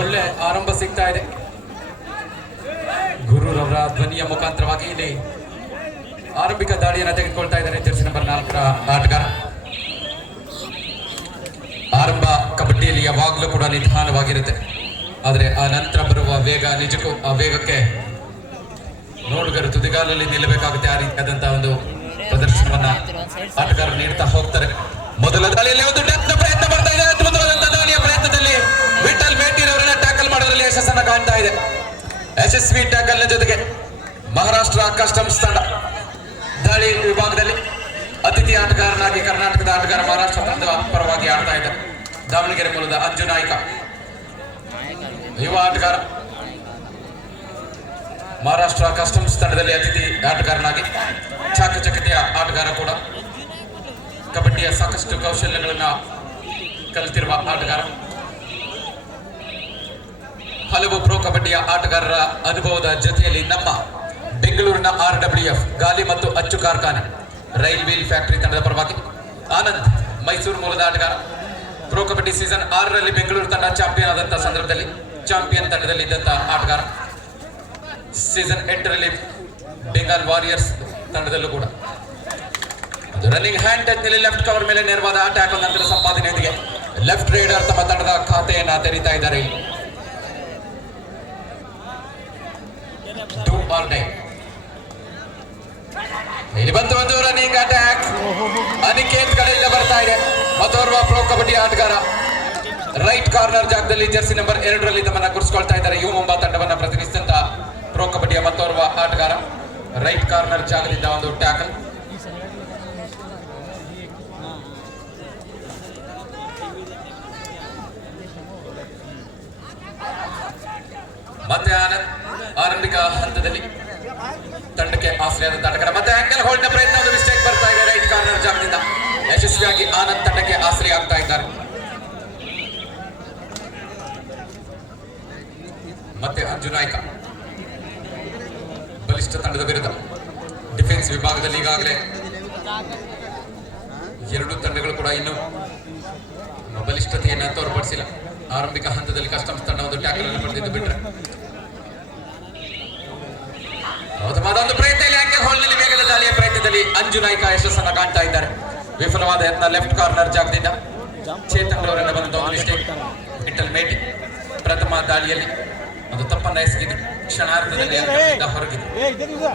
ಒಳ್ಳೆ ಆರಂಭ ಸಿಗ್ತಾ ಇದೆ. ಗುರುರವರ ಧ್ವನಿಯ ಮುಖಾಂತರವಾಗಿ ಇಲ್ಲಿ ಆರಂಭಿಕ ದಾಳಿಯನ್ನು ತೆಗೆದುಕೊಳ್ತಾ ಇದ್ದಾರೆ ಜರ್ಸಿ ನಂಬರ್ 4 ಆಟಗಾರ. ಆರಂಭ ಕಬಡ್ಡಿಯಲ್ಲಿ ಯಾವಾಗಲೂ ಕೂಡ ನಿಧಾನವಾಗಿರುತ್ತೆ, ಆದರೆ ಆ ನಂತರ ಬರುವ ವೇಗ ನಿಜಕ್ಕೂ ಆ ವೇಗಕ್ಕೆ ನೋಡುಗರು ತುದಿಗಾಲಲ್ಲಿ ನಿಲ್ಲಬೇಕಾಗುತ್ತೆ. ಆ ರೀತಿಯಾದಂತಹ ಒಂದು ಪ್ರದರ್ಶನವನ್ನ ಆಟಗಾರರು ನೀಡ್ತಾ ಹೋಗ್ತಾರೆ. ಮೊದಲ ದಾಳಿಯಲ್ಲಿ ಒಂದು ಪ್ರಯತ್ನ ಬರ್ತಾ ಇದೆ. ಅದ್ಭುತವಾದಂತಹ ದಾಳಿಯ ಪ್ರಯತ್ನದಲ್ಲಿ ವಿಠಲ್ ಮೇಟಿರ್ ಅವರನ್ನ ಟ್ಯಾಕಲ್ ಮಾಡೋದ್ರಲ್ಲಿ ಯಶಸ್ಸನ್ನ ಕಾಣ್ತಾ ಇದೆ. ಯಶಸ್ವಿ ಟ್ಯಾಕಲ್ ನ ಜೊತೆಗೆ ಮಹಾರಾಷ್ಟ್ರ ಕಸ್ಟಮ್ಸ್ ತಂಡ ದಾಳಿ ವಿಭಾಗದಲ್ಲಿ ಅತಿಥಿ ಆಟಗಾರನಾಗಿ ಕರ್ನಾಟಕದ ಆಟಗಾರ ಮಹಾರಾಷ್ಟ್ರ ತಂಡದ ಪರವಾಗಿ ಆಡ್ತಾ ಇದ್ದಾರೆ. ದಾವಣಗೆರೆ ಮೂಲದ ಅಂಜು ನಾಯ್ಕ ಯುವ ಆಟಗಾರ, ಮಹಾರಾಷ್ಟ್ರ ಕಸ್ಟಮ್ಸ್ ತಂಡದಲ್ಲಿ ಅತಿಥಿ ಆಟಗಾರನಾಗಿ ಚಾಕಚಕ್ಯತೆಯ ಆಟಗಾರ ಕೂಡ, ಕಬಡ್ಡಿಯ ಸಾಕಷ್ಟು ಕೌಶಲ್ಯಗಳನ್ನ ಕಲಿತಿರುವ ಆಟಗಾರ, ಹಲವು ಪ್ರೋ ಕಬಡ್ಡಿಯ ಆಟಗಾರರ ಅನುಭವದ ಜೊತೆಯಲ್ಲಿ ನಮ್ಮ ಬೆಂಗಳೂರಿನ RWF ಗಾಲಿ ಮತ್ತು ಅಚ್ಚು ಕಾರ್ಖಾನೆ ರೈಲ್ ವೀಲ್ ಫ್ಯಾಕ್ಟರಿ ತಂಡದ ಪರವಾಗಿ ಆನಂದ್, ಮೈಸೂರು ಮೂಲದ ಆಟಗಾರ, ಪ್ರೋ ಕಬಡ್ಡಿ ಸೀಸನ್ 6ರಲ್ಲಿ ಬೆಂಗಳೂರು ತಂಡ ಚಾಂಪಿಯನ್ ಆದಂತಹ ಸಂದರ್ಭದಲ್ಲಿ ಚಾಂಪಿಯನ್ ತಂಡದಲ್ಲಿ ಇದ್ದಂತಹ ಆಟಗಾರ, ಸೀಸನ್ 8ರಲ್ಲಿ ಬೆಂಗಾಲ್ ವಾರಿಯರ್ಸ್ ತಂಡದಲ್ಲೂ ಕೂಡ ರನ್ನಿಂಗ್ ಹ್ಯಾಂಡ್ ಟಚ್ ನಲ್ಲಿ ಲೆಫ್ಟ್ ಕವರ್ ಮೇಲೆ ನೇರವಾದ ಅಟ್ಯಾಕ್ ನಂತರ ಸಂಪಾದನೆಯೊಂದಿಗೆ ಲೆಫ್ಟ್ ರೈಡರ್ ತಮ್ಮ ತಂಡದ ಖಾತೆಯನ್ನ ತೆರೀತಾ ಇದ್ದಾರೆ. ಇಲ್ಲಿ ಬಂತು ಒಂದು ರನ್ನಿಂಗ್ ಅಟ್ಯಾಕ್ ಅನಿಕೇತ್ ಕಡೆಯಿಂದ ಬರ್ತಾ ಇದೆ. ಮತ್ತೋರ್ವ ಪ್ರೋ ಕಬಡ್ಡಿ ಆಟಗಾರ ರೈಟ್ ಕಾರ್ನರ್ ಜಾಗದಲ್ಲಿ ಜರ್ಸಿ ನಂಬರ್ 2ರಲ್ಲಿ ತಮ್ಮನ್ನ ಗುರುಸ್ಕೊಳ್ತಾ ಇದ್ದಾರೆ. ಯು ಮುಂಬಾ ತಂಡವನ್ನ ಪ್ರತಿನಿಧಿಸಿದಂತ ಪ್ರೋ ಕಬಡ್ಡಿಯ ಮತ್ತೋರ್ವ ಆಟಗಾರ ರೈಟ್ ಕಾರ್ನರ್ ಜಾಗದಿಂದ ಒಂದು ಟ್ಯಾಕಲ್. ಮತ್ತೆ ಆನಂದ್ ಆರಂಭಿಕ ಹಂತದಲ್ಲಿ ತಂಡಕ್ಕೆ ಆಶ್ರಯದ ಆಟಗಾರ. ಮತ್ತೆ ಆಂಗಲ್ ಹೋಲ್ಡ್ ನ ಪ್ರಯತ್ನ, ಒಂದು ಮಿಸ್ಟೇಕ್ ಬರ್ತಾ ಇದೆ ರೈಟ್ ಕಾರ್ನರ್ ಜಾಗದಿಂದ. ಯಶಸ್ವಿಯಾಗಿ ಆನಂದ್ ತಂಡಕ್ಕೆ ಆಶ್ರಯ ಆಗ್ತಾ ಇದ್ದಾರೆ. ಮತ್ತೆ ಅಂಜು ನಾಯ್ಕ ಬಲಿಷ್ಠ ತಂಡದ ವಿರುದ್ಧ ಡಿಫೆನ್ಸ್ ವಿಭಾಗದಲ್ಲಿ ಈಗಾಗಲೇ ಎರಡು ತಂಡಗಳು ಕೂಡ ಇನ್ನೂ ಬಲಿಷ್ಠತೆಯನ್ನು ತೋರ್ಪಡಿಸಿಲ್ಲ. ಆರಂಭಿಕ ಹಂತದಲ್ಲಿ ಕಸ್ಟಮ್ಸ್ ತಂಡ ಒಂದು ಟ್ಯಾಕಲ್ ಅನ್ನು ಪಡೆದಿದ್ದು ಬಿಟ್ರೆ ಒಂದು ಪ್ರಯತ್ನ ಇಲ್ಲಿ ಆಂಗಲ್ ಹೋಲ್ ನಲ್ಲಿ ವೇಗದ ದಾಳಿಯ ಪ್ರಯತ್ನದಲ್ಲಿ ಅಂಜು ನಾಯ್ಕ ಯಶಸ್ಸನ್ನ ಕಾಣ್ತಾ ಇದ್ದಾರೆ. ವಿಫಲವಾದ ಯತ್ನ ಲೆಫ್ಟ್ ಕಾರ್ನರ್ ಜಾಗದಿಂದ ಚೇತನ್ ಅವರಿಂದ ಬಂದ ಒಂದು ಮಿಸ್ಟೇಕ್. ವಿಠಲ್ ಮೇಟಿ ಪ್ರಥಮ ದಾಳಿಯಲ್ಲಿ ಒಂದು ತಪ್ಪನ್ನ ಎಸಗಿದ್ದು ಕ್ಷಣಾರ್ಧದಲ್ಲಿ ಹೊರಗಿದೆ.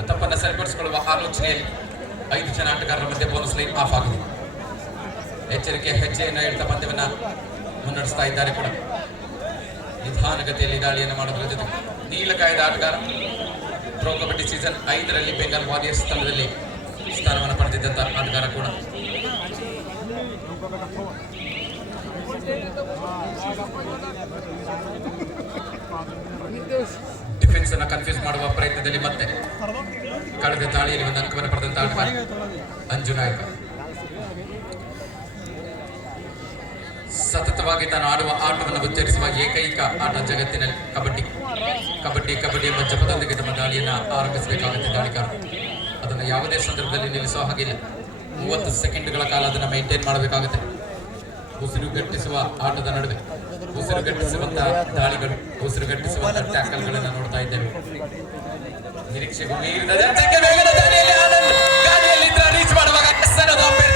ತಪ್ಪನ್ನ ಸರಿಪಡಿಸಿಕೊಳ್ಳುವ ಆಲೋಚನೆಯಲ್ಲಿ 5 ಜನ ಆಟಗಾರರ ಮಧ್ಯೆ ಬೋನಸ್ ಲೈನ್ ಆಫ್ ಆಗಿದೆ. ಎಚ್ಚರಿಕೆ ಹೆಜ್ಜೆಯನ್ನ ಇಡ್ತಾ ಪಂದ್ಯವನ್ನ ಮುನ್ನಡೆಸ್ತಾ ಇದ್ದಾರೆ ಕೂಡ. ನಿಧಾನಗತಿಯಲ್ಲಿ ದಾಳಿಯನ್ನು ಮಾಡೋದ್ರ ಜೊತೆ ನೀಲಕಾಯದ ಆಟಗಾರ, ಪ್ರೋ ಕಬಡ್ಡಿ ಸೀಸನ್ 5ರಲ್ಲಿ ಬೆಂಗಾಲ್ ವಾರಿಯರ್ಸ್ ತಂಡದಲ್ಲಿ ಸ್ಥಾನವನ್ನು ಪಡೆದಿದ್ದಂತ ಆಟಗಾರ ಕೂಡ. ಡಿಫೆನ್ಸ್ ಅನ್ನ ಕನ್ಫ್ಯೂಸ್ ಮಾಡುವ ಪ್ರಯತ್ನದಲ್ಲಿ ಮತ್ತೆ ಕಳೆದ ದಾಳಿಯಲ್ಲಿ ಒಂದು ಅಂಕವನ್ನು ಪಡೆದಂತ ಆಟಗಾರ ಅಂಜು ನಾಯ್ಕ. ಸತತವಾಗಿ ತಾನು ಆಡುವ ಆಟವನ್ನು ಉಚ್ಚರಿಸುವ ಏಕೈಕ ಆಟ ಜಗತ್ತಿನಲ್ಲಿ ಕಬಡ್ಡಿ. ಕಬಡ್ಡಿ ಕಬಡ್ಡಿ ಎಂಬ ಜಪದೊಂದಿಗೆ ತಮ್ಮ ದಾಳಿಯನ್ನ ಆರಂಭಿಸಬೇಕಾಗುತ್ತೆ ದಾಳಿಗಾರ. ಅದನ್ನು ಯಾವುದೇ ಸಂದರ್ಭದಲ್ಲಿ ನಿಲ್ಲಿಸುವ ಹಾಗಿಲ್ಲ. 30 ಸೆಕೆಂಡ್ಗಳ ಕಾಲ ಅದನ್ನು ಮೇಂಟೈನ್ ಮಾಡಬೇಕಾಗುತ್ತೆ. ಉಸಿರುಗಟ್ಟಿಸುವ ಆಟದ ನಡುವೆ ಉಸಿರುಗಟ್ಟಿಸುವಂತಹ ದಾಳಿಗಳು, ಉಸಿರುಗಟ್ಟಿಸುವಂತಹ ಟ್ಯಾಕಲ್ಗಳನ್ನು ನೋಡ್ತಾ ಇದ್ದೇವೆ. ನಿರೀಕ್ಷೆಗೂ ಮೀರಿದ ರೀಚ್ ಮಾಡುವಾಗ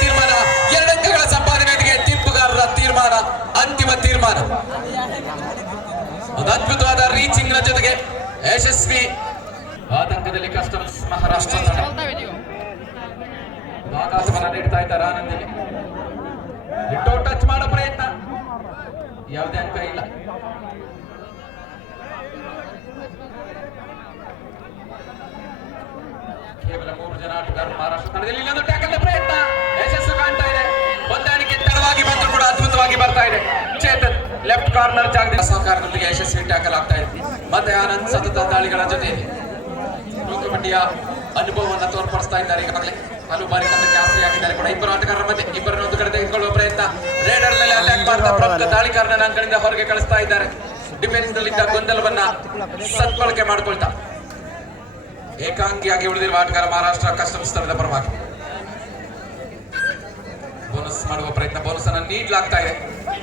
ತೀರ್ಮಾನ, 2 ಅಂಕಗಳ ಸಂಪಾದನೆಗೆ ತೀರ್ಪುಗಾರರ ತೀರ್ಮಾನ, ಅಂತಿಮ ತೀರ್ಮಾನ. ಒಂದು ಅದ್ಭುತವಾದ ರೀಚಿಂಗ್ ನ ಜೊತೆಗೆ ಯಶಸ್ವಿ ಆತಂಕದಲ್ಲಿ ಕಸ್ಟಮ್ಸ್ ಮಹಾರಾಷ್ಟ್ರ ತಂಡ ಆಘಾತವನ್ನ ನೀಡ್ತಾ ಇದ್ದಾರೆ. ಆನಂದಲ್ಲಿ ಇಟ್ಟೋ ಟಚ್ ಮಾಡೋ ಪ್ರಯತ್ನ, ಯಾವುದೇ ಅಂಕ ಇಲ್ಲ. ಕೇವಲ 3 ಜನ ಆಟಗಾರರು ಮಹಾರಾಷ್ಟ್ರ ತಂಡದಲ್ಲಿ. ಇಲ್ಲೊಂದು ಟ್ಯಾಕಲ್ ಪ್ರಯತ್ನ ಯಶಸ್ಸು ಕಾಣ್ತಾ ಇದೆ. ಹೊಂದಾಣಿಕೆ ತಡವಾಗಿ ಬಂದರೂ ಕೂಡ ಅದ್ಭುತವಾಗಿ ಬರ್ತಾ ಇದೆ. ಚೇತನ್ ಲೆಫ್ಟ್ ಕಾರ್ನರ್ ಜಾಗದಿಂದ ಸಹಕಾರದೊಂದಿಗೆ ಯಶಸ್ವಿ ಟ್ಯಾಕಲ್ ಆಗ್ತಾ ಇದೆ. ಮತ್ತೆ ಆನಂದ್ ಸತತ ದಾಳಿಗಳ ಜೊತೆಯಲ್ಲಿ ಪ್ರೋ ಕಬಡ್ಡಿಯ ಅನುಭವವನ್ನು ತೋರ್ಪಡಿಸ್ತಾ ಇದ್ದಾರೆ. ಈಗಾಗಲೇ ಹಲವು ಬಾರಿ ತಂಡಕ್ಕೆ ಆಸರೆಯಾಗಿದ್ದಾರೆ ಕೂಡ. 2 ಆಟಗಾರರ ಮಧ್ಯೆ ಇಬ್ಬರನ್ನು ಒಂದು ಕಡೆ ತೆಗೆದುಕೊಳ್ಳುವ ಪ್ರಯತ್ನ. ರೇಡರ್ ನಲ್ಲಿ ಅಟ್ಯಾಕ್ ಮಾಡ್ತಾ ಪ್ರಮುಖ ದಾಳಿಗಾರನ ಅಂಕಣಿಂದ ಹೊರಗೆ ಕಳಿಸ್ತಾ ಇದ್ದಾರೆ. ಡಿಫೆನ್ಸ್ ನಲ್ಲಿದ್ದ ಗೊಂದಲವನ್ನ ಸದ್ಬಳಕೆ ಮಾಡಿಕೊಳ್ತಾ ಏಕಾಂಗಿಯಾಗಿ ಉಳಿದಿರುವ ಆಟಗಾರ ಮಹಾರಾಷ್ಟ್ರ ಕಸ್ಟಮ್ಸ್ ತಂಡದ ಪರವಾಗಿ ಬೋನಸ್ ಮಾಡುವ ಪ್ರಯತ್ನ. ಬೋನಸ್ ಅನ್ನು ನೀಡಲಾಗ್ತಾ ಇದೆ.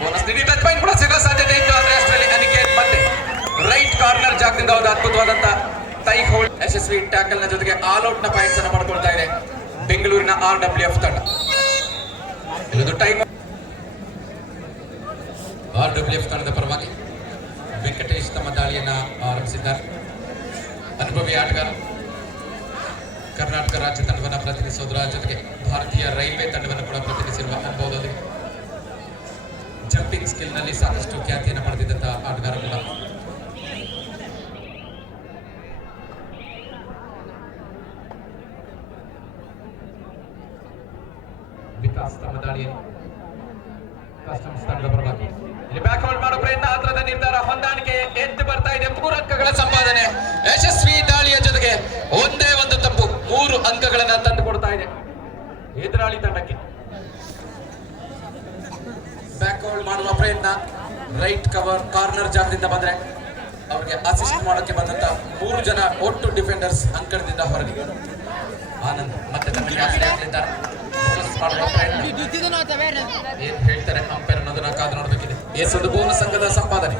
ಬೋನಸ್ ನೀಡಿ ಟಚ್ ಪಾಯಿಂಟ್ ಕೂಡ ಸಿಗುವ ಸಾಧ್ಯತೆ ಇತ್ತು, ಆದರೆ ಅಷ್ಟರಲ್ಲಿ ರೈಟ್ ಕಾರ್ನರ್ ಜಾಗದಿಂದ ಒಂದು ಅದ್ಭುತವಾದಂತ ಟೈ ಹೋಲ್ಡ್ ಯಶಸ್ವಿ ಟ್ಯಾಕಲ್ ನ ಜೊತೆಗೆ ಆಲ್ ಔಟ್ ನ ಪಾಯಿಂಟ್ಸ್ ಅನ್ನು ಪಡ್ಕೊಳ್ತಾ ಇದೆ ಬೆಂಗಳೂರಿನ RWF ತಂಡ. ಇಲ್ಲೊಂದು ಟೈಮ್ RWF ತಂಡದ ಪರವಾಗಿ ವೆಂಕಟೇಶ್ ತಮ್ಮ ದಾಳಿಯನ್ನ ಆರಂಭಿಸಿದ್ದಾರೆ. ಅನುಭವಿ ಆಟಗಾರ, ಕರ್ನಾಟಕ ರಾಜ್ಯ ತಂಡವನ್ನು ಪ್ರತಿನಿಧಿಸೋದ್ರ ಜೊತೆಗೆ ಭಾರತೀಯ ರೈಲ್ವೆ ತಂಡವನ್ನು ಕೂಡ ಪ್ರತಿನಿಧಿಸಿರುವ ಅನುಭವದೊಂದಿಗೆ ಜಂಪಿಂಗ್ ಸ್ಕಿಲ್ ನಲ್ಲಿ ಸಾಕಷ್ಟು ಖ್ಯಾತಿಯನ್ನು ಪಡೆದಿದ್ದಂತಹ ಆಟಗಾರ ಕೂಡ. ವಿಕಾಸ್ ತಮ್ಮ ದಾಳಿಯನ್ನು ಕಸ್ಟಮ್ಸ್ ತಂಡದ ಪರವಾಗಿ ಇಲ್ಲಿ ಬ್ಯಾಕ್ ಹೋಲ್ಡ್ ಮಾಡೋ ಪ್ರಯತ್ನ, ಹತ್ರದ ನಿರ್ಧಾರ, ಹೊಂದಾಣಿಕೆ ಎದ್ದು ಬರ್ತಾ ಇದೆ. 3 ಅಂಕಗಳ ಸಂಪಾದನೆ ಯಶಸ್ವಿ ದಾಳಿಯ ಜೊತೆಗೆ ಒಂದೇ ಒಂದು ತಪ್ಪು 3 ಅಂಕಗಳನ್ನ ತಂದು ಕೊಡ್ತಾ ಇದೆ ಎದುರಾಳಿ ತಂಡಕ್ಕೆ. ಬ್ಯಾಕ್ ಹೋಲ್ಡ್ ಮಾಡುವ ಪ್ರಯತ್ನ, ರೈಟ್ ಕವರ್ ಕಾರ್ನರ್ ಜಾಗದಿಂದ ಬಂದ್ರೆ ಅವರಿಗೆ ಅಸಿಸ್ಟ್ ಮಾಡೋಕೆ ಬಂದಂತ 3 ಜನ ಒಟ್ಟು ಡಿಫೆಂಡರ್ಸ್ ಅಂಕಣದಿಂದ ಹೊರಗೆ. ಆನಂದ್ ಮತ್ತೆ ತಮಗೆ ಆಶ್ರಯ ಆಗ್ತಿದ್ದಾರೆ. ಏನ್ ಹೇಳ್ತಾರೆ ಅಂಪೈರ್ ಅನ್ನೋದನ್ನ ಕಾದು ನೋಡ್ಬೇಕಿದೆ. ಒಂದು ಬೋನಸ್ ಅಂಕದ ಸಂಪಾದನೆ.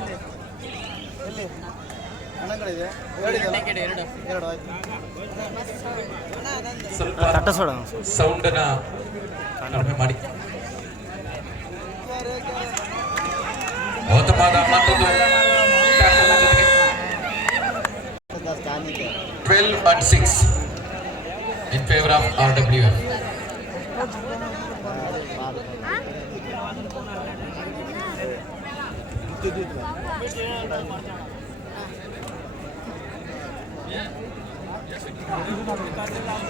ಸ್ವಲ್ಪ ಸೌಂಡ್ ಅನ್ನ ಕಡಿಮೆ ಮಾಡಿ. ಗೌತಮದ ಮತ್ತೊಂದು ಟ್ಯಾಕಲ್ ನ ಜೊತೆಗೆ 12-6 ಇನ್ ಫೇವರ್ ಆಫ್ RWF.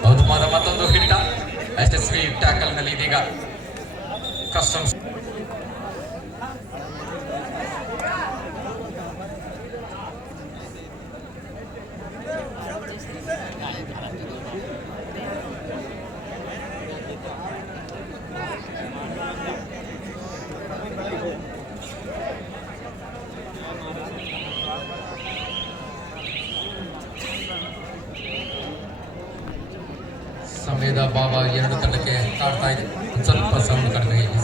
ಗೌತಮದ ಮತ್ತೊಂದು ಹಿಡಿತ ಯಶಸ್ವಿ ಟ್ಯಾಕಲ್ ನಲ್ಲಿ ಇದೀಗ ಕಸ್ಟಮ್ಸ್ ಸಮಯದ ಭಾವ 2 ತಂಡಕ್ಕೆ ಕಾಡ್ತಾ ಇದೆ. ಸ್ವಲ್ಪ ಸೌಂಡ್ ಕಡಿಮೆ ಇದೆ.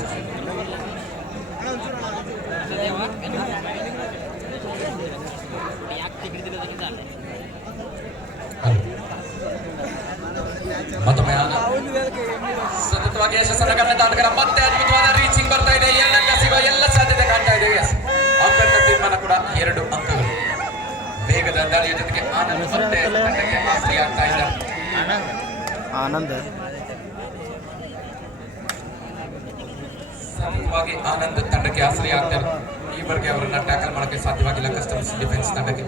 ಮತ್ತೊಮ್ಮೆ ಸತತವಾಗಿ ಯಶಸ್ಸನ್ನ ಕಂಡ ಆಟಗಾರ ಮತ್ತೆ ಅದ್ಭುತವಾದ ರೀಚಿಂಗ್ ಬರ್ತಾ ಇದೆ. 2 ಅಂಕ ಸಿಗುವ ಎಲ್ಲ ಸಾಧ್ಯತೆ ಕಾಣ್ತಾ ಇದೆ. ಅಂಕದ ತೀರ್ಮಾನ ಕೂಡ 2 ಅಂಕಗಳು. ವೇಗದ ದಾಳಿಯ ಜೊತೆಗೆ ಆನಂದ್ ಮತ್ತೆ ತಂಡಕ್ಕೆ ಆಸರೆ ಆಗ್ತಾ ಇದ್ದಾರೆ. ಆನಂದ್ ಸತತವಾಗಿ ಆನಂದ್ ತಂಡಕ್ಕೆ ಆಸರೆ ಆಗ್ತಾರೆ. ಈವರೆಗೆ ಅವರನ್ನ ಟ್ಯಾಕಲ್ ಮಾಡಕ್ಕೆ ಸಾಧ್ಯವಾಗಿಲ್ಲ ಕಸ್ಟಮ್ಸ್ ಡಿಫೆನ್ಸ್ ತಂಡಕ್ಕೆ.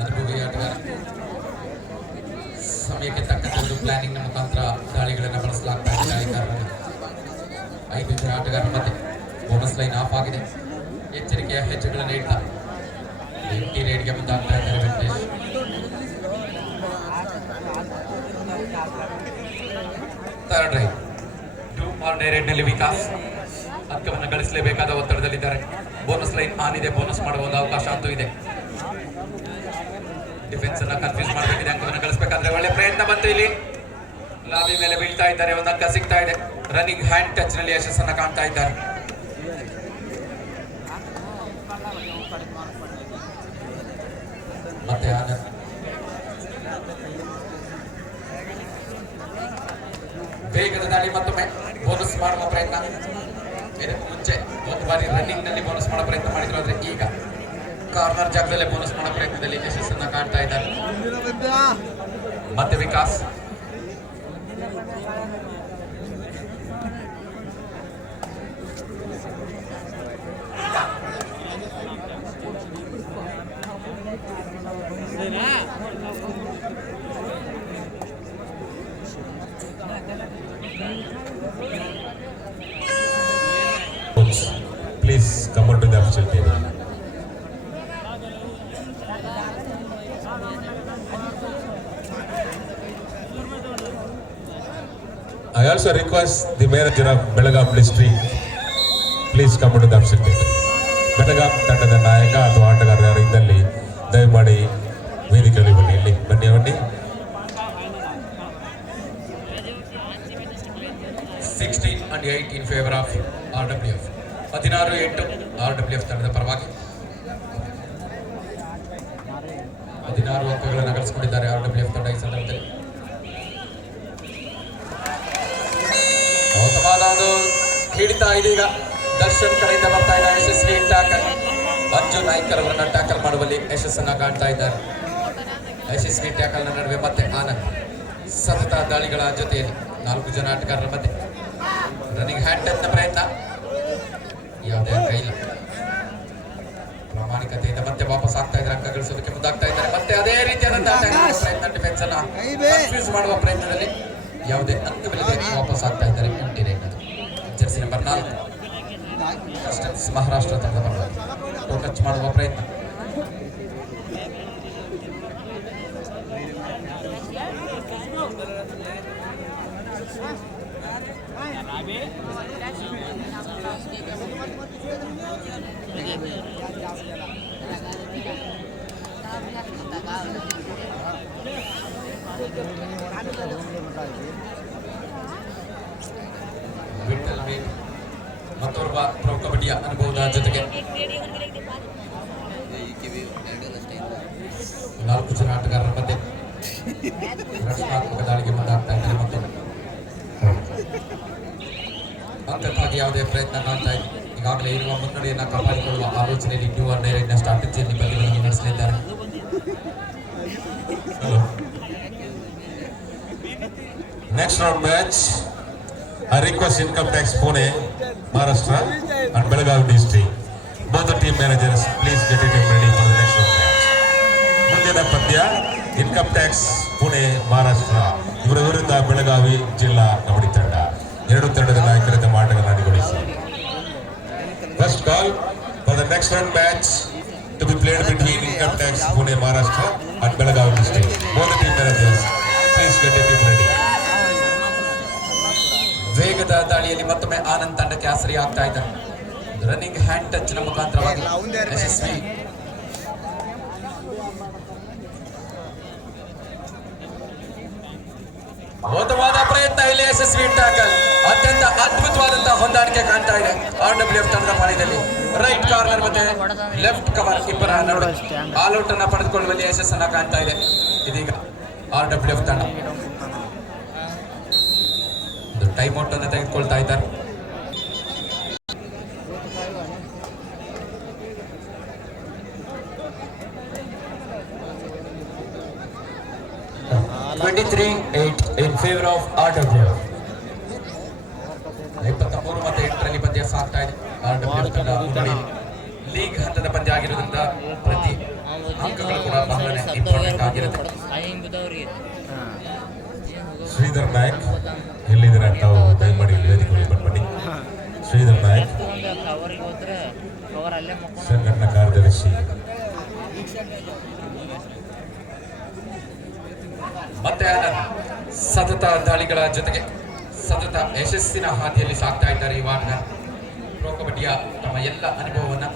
ಅನುಭವಿ ಆಟಗಾರ, ಸಮಯಕ್ಕೆ ತಕ್ಕಂತೆ ಪ್ಲಾನಿಂಗ್ ನ ಮುಖಾಂತರ ದಾಳಿಗಳನ್ನು ಬಳಸಲಾಗ್ತಾ ಇದೆ. 5 ಜನ ಆಟಗಾರರ ಮಧ್ಯೆ ಬೋನಸ್ ಲೈನ್ ಆಫ್ ಆಗಿದೆ. ಎಚ್ಚರಿಕೆಯ ಹೆಜ್ಜೆಗಳನ್ನು ಇಡ್ತಾ ಎಂಟಿ ರೈಡ್ಗೆ ಮುಂದಾಗ್ತಾ ಇದ್ದಾರೆ Venkatesh. Third raid do or die raid ನಲ್ಲಿ ವಿಕಾಸ್ ಅಂಕವನ್ನು ಗಳಿಸಲೇಬೇಕಾದ ಒತ್ತಡದಲ್ಲಿದ್ದಾರೆ. ಬೋನಸ್ ಲೈನ್ ಆನ್ ಇದೆ, ಬೋನಸ್ ಮಾಡುವ ಒಂದು ಅವಕಾಶ ಅಂತೂ ಇದೆ. ಡಿಫೆನ್ಸ್ ಅನ್ನ ಕನ್ಫ್ಯೂಸ್ ಮಾಡಬೇಕಿದೆ. ಅಂಕವನ್ನು ಗಳಿಸಬೇಕಾದ್ರೆ ಒಳ್ಳೆ ಪ್ರಯತ್ನ ಬಂತು. ಇಲ್ಲಿ ಲಾಬಿ ಮೇಲೆ ಬೀಳ್ತಾ ಇದ್ದಾರೆ. 1 ಅಂಕ ಸಿಗ್ತಾ ಇದೆ. ರನ್ನಿಂಗ್ ಹ್ಯಾಂಡ್ ಟಚ್ ನಲ್ಲಿ ಯಶಸ್ಸನ್ನ ಕಾಣ್ತಾ ಇದ್ದಾರೆ. ಮತ್ತೆ ಆನಂದ್ ವೇಗದ ದಾಳಿ, ಮತ್ತೊಮ್ಮೆ ಬೋನಸ್ ಮಾಡುವ ಪ್ರಯತ್ನ. ಇದಕ್ಕೂ ಮುಂಚೆ 1 ಬಾರಿ ರನ್ನಿಂಗ್ ನಲ್ಲಿ ಬೋನಸ್ ಮಾಡೋ ಪ್ರಯತ್ನ ಮಾಡಿದ್ರು. ಆದ್ರೆ ಈಗ ಕಾರ್ನರ್ ಜಾಗದಲ್ಲೇ ಬೋನಸ್ ಮಾಡೋ ಪ್ರಯತ್ನದಲ್ಲಿ ಯಶಸ್ಸನ್ನ ಕಾಣ್ತಾ ಇದ್ದಾರೆ. ಮತ್ತೆ Vikas Please come on to the official table. I also request the manager of Belagavi District please come to the affected. Belgaum ತಂಡದ ನಾಯಕ ಅಥವಾ ಆಟಗಾರ ಯಾರು ಇದ್ದಲ್ಲಿ ದಯಮಾಡಿ ವೇದಿಕೆಯಲ್ಲಿ ಬನ್ನಿ. ಇಲ್ಲಿ ಬನ್ನಿ ಬನ್ನಿ. 16-8 in favor of RWF. 16-8 RWF ತಂಡದ ಪರವಾಗಿ 16 ಅಂಕಗಳನ್ನು ಗಳಿಸಿಕೊಂಡಿದ್ದಾರೆ RWF ತಂಡ ಈ ಸಂದರ್ಭದಲ್ಲಿ. ಉತ್ತಮವಾದ ಒಂದು ಹಿಡಿತ ಇದೀಗ ದರ್ಶನ್ ಕಡೆಯಿಂದ ಬರ್ತಾ ಇದ್ದಾರೆ. ಯಶಸ್ವಿ ಟ್ಯಾಕಲ್. ಮಂಜು ನಾಯ್ಕರ್ ಅವರನ್ನ ಟ್ಯಾಕಲ್ ಮಾಡುವಲ್ಲಿ ಯಶಸ್ಸನ್ನ ಕಾಣ್ತಾ ಇದ್ದಾರೆ. ಯಶಸ್ವಿ ಟ್ಯಾಕಲ್ನ ನಡುವೆ ಮತ್ತೆ ಆನಂದ್. ಸತತ ದಾಳಿಗಳ ಜೊತೆಯಲ್ಲಿ 4 ಜನ ಆಟಗಾರರ ಮಧ್ಯೆ ರನ್ನಿಂಗ್ ಹ್ಯಾಂಡ್ ಟಚ್ನ ಪ್ರಯತ್ನ. ಯಾವುದೇ ಅಂಕ ಇಲ್ಲ. ಪ್ರಾಮಾಣಿಕತೆಯಿಂದ ಮತ್ತೆ ವಾಪಸ್ ಆಗ್ತಾ ಇದ್ದಾರೆ, ಅಂಕ ಗಳಿಸೋದಕ್ಕೆ ಮುಂದಾಗ್ತಾ ಇದ್ದಾರೆ. ಮತ್ತೆ ಅದೇ ರೀತಿಯಾದಂತಹ ಪ್ರಯತ್ನ, ಡಿಫೆನ್ಸ್ ಅನ್ನ ಕನ್ಫ್ಯೂಸ್ ಮಾಡುವ ಪ್ರಯತ್ನದಲ್ಲಿ ಯಾವುದೇ ಅಂಕವಿಲ್ಲದೆ ವಾಪಸ್ ಆಗ್ತಾ ಇದ್ದಾರೆ. ಜರ್ಸಿ ನಂಬರ್ 4 ಕಸ್ಟಮ್ಸ್ ಮಹಾರಾಷ್ಟ್ರ ತಂಡದ ಪರವಾಗಿ ಟಚ್ ಮಾಡುವ ಪ್ರಯತ್ನ. ವಿಠಲ್ ಮೇಘ್ ಮತ್ತೋರ್ವ ಪ್ರೊ ಕಬಡ್ಡಿಯ ಅನುಭವದ ಜೊತೆಗೆ 4 ಜನ ಆಟಗಾರರ ಮಧ್ಯೆ ರಕ್ಷಣಾತ್ಮಕ ದಾಳಿಗೆ ಮುಂದಾಗ್ತಾ ಇದ್ದಾರೆ. ಮತ್ತು ಅಂಕಕ್ಕಾಗಿ ಯಾವುದೇ ಪ್ರಯತ್ನ ಕಾಣ್ತಾ ಇದೆ. ಈಗಾಗಲೇ ಇರುವ ಮುನ್ನಡೆಯನ್ನು ಕಾಪಾಡಿಕೊಳ್ಳುವ ಆಲೋಚನೆಯಲ್ಲಿ ನ್ಯೂ ಆರ್ ಡೈರೆಕ್ಟ್ನ ಸ್ಟ್ರಾಟಜಿಯಲ್ಲಿ ಪಂದ್ಯಗಳನ್ನು ನಡೆಸಲಿದ್ದಾರೆ. Next round match, I request Income Tax Pune, Maharashtra and Belagavi district. Both the team managers, please get your team ready for the next round match. ಮುಂದಿನ ಪಂದ್ಯ ಇನ್ಕಮ್ ಟ್ಯಾಕ್ಸ್ ಪುಣೆ ಮಹಾರಾಷ್ಟ್ರ ಇವರ ವಿರುದ್ಧ ಬೆಳಗಾವಿ ಜಿಲ್ಲಾ ಕಬಡ್ಡಿ ತಂಡ. 2 ತಂಡದ ನಾಯಕರಿಂದ ಆಟಗಳನ್ನು ಆಡಿಗೊಳಿಸಿ. First call for the next round match to be played between Income Tax Pune Maharashtra and Belagavi district. Both the team managers, please get your team ready. ವೇಗದ ದಾಳಿಯಲ್ಲಿ ಮತ್ತೊಮ್ಮೆ ಆನಂದ್ ತಂಡಕ್ಕೆ ಆಸರಿ ಆಗ್ತಾ ಇದ್ದಾರೆ. ರನ್ನಿಂಗ್ ಹ್ಯಾಂಡ್ ಟಚ್ ನ ಮುಖಾಂತರವಾಗಿ ಯಶಸ್ವಿ. ಉತ್ತಮವಾದ ಪ್ರಯತ್ನ ಇಲ್ಲಿ ಯಶಸ್ವಿ ಟ್ಯಾಕಲ್. ಅತ್ಯಂತ ಅದ್ಭುತವಾದಂತಹ ಹೊಂದಾಣಿಕೆ ಕಾಣ್ತಾ ಇದೆ RWF ತಂಡದ ಪಾಳ್ಯದಲ್ಲಿ. ರೈಟ್ ಕಾರ್ನರ್ ಮತ್ತೆ ಲೆಫ್ಟ್ ಕವರ್ ಇಬ್ಬರ ನಡುವೆ ಆಲ್ಔಟ್ ಅನ್ನ ಪಡೆದುಕೊಳ್ಳುವಲ್ಲಿ ಯಶಸ್ಸನ್ನ ಕಾಣ್ತಾ ಇದೆ ಇದೀಗ RWF ತಂಡ. ಟೈಮ್ ಔಟ್ ಅನ್ನು ತೆಗೆದುಕೊಳ್ತಾ ಇದ್ದಾರೆ. in favor of RWF. 23 ಮತ್ತು 8ರಲ್ಲಿ ಪಂದ್ಯ ಸಾಗ್ತಾ ಇದೆ. RWF ತಂಡ ಮುನ್ನಡೆ. ಲೀಗ್ ಹಂತದ ಪಂದ್ಯ ಆಗಿರೋದ್ರಿಂದ ಪ್ರತಿ ಅಂಕಗಳು ಕೂಡ ಬಹಳ ಇಂಪಾರ್ಟೆಂಟ್ ಆಗಿರುತ್ತೆ. ಶ್ರೀಧರ್ ನಾಯಕ್ ಎಲ್ಲಿದ್ದೀರಾ ತಾವು ದಯಮಾಡಿ ವೇದಿಕೆಗೆ ಬನ್ನಿ. ಶ್ರೀಧರ್ ನಾಯಕ್ ಸಂಘಟನಾ ಕಾರ್ಯದರ್ಶಿ. ಮತ್ತೆ ಆನಂದ್ ಸತತ ದಾಳಿಗಳ ಜೊತೆಗೆ ಸತತ ಯಶಸ್ಸಿನ ಹಾದಿಯಲ್ಲಿ ಸಾಗ್ತಾ ಇದ್ದಾರೆ ಈ ಆಟಗಾರ. ಪ್ರೊ ಕಬಡ್ಡಿಯ ತಮ್ಮ ಎಲ್ಲ ಅನುಭವವನ್ನ,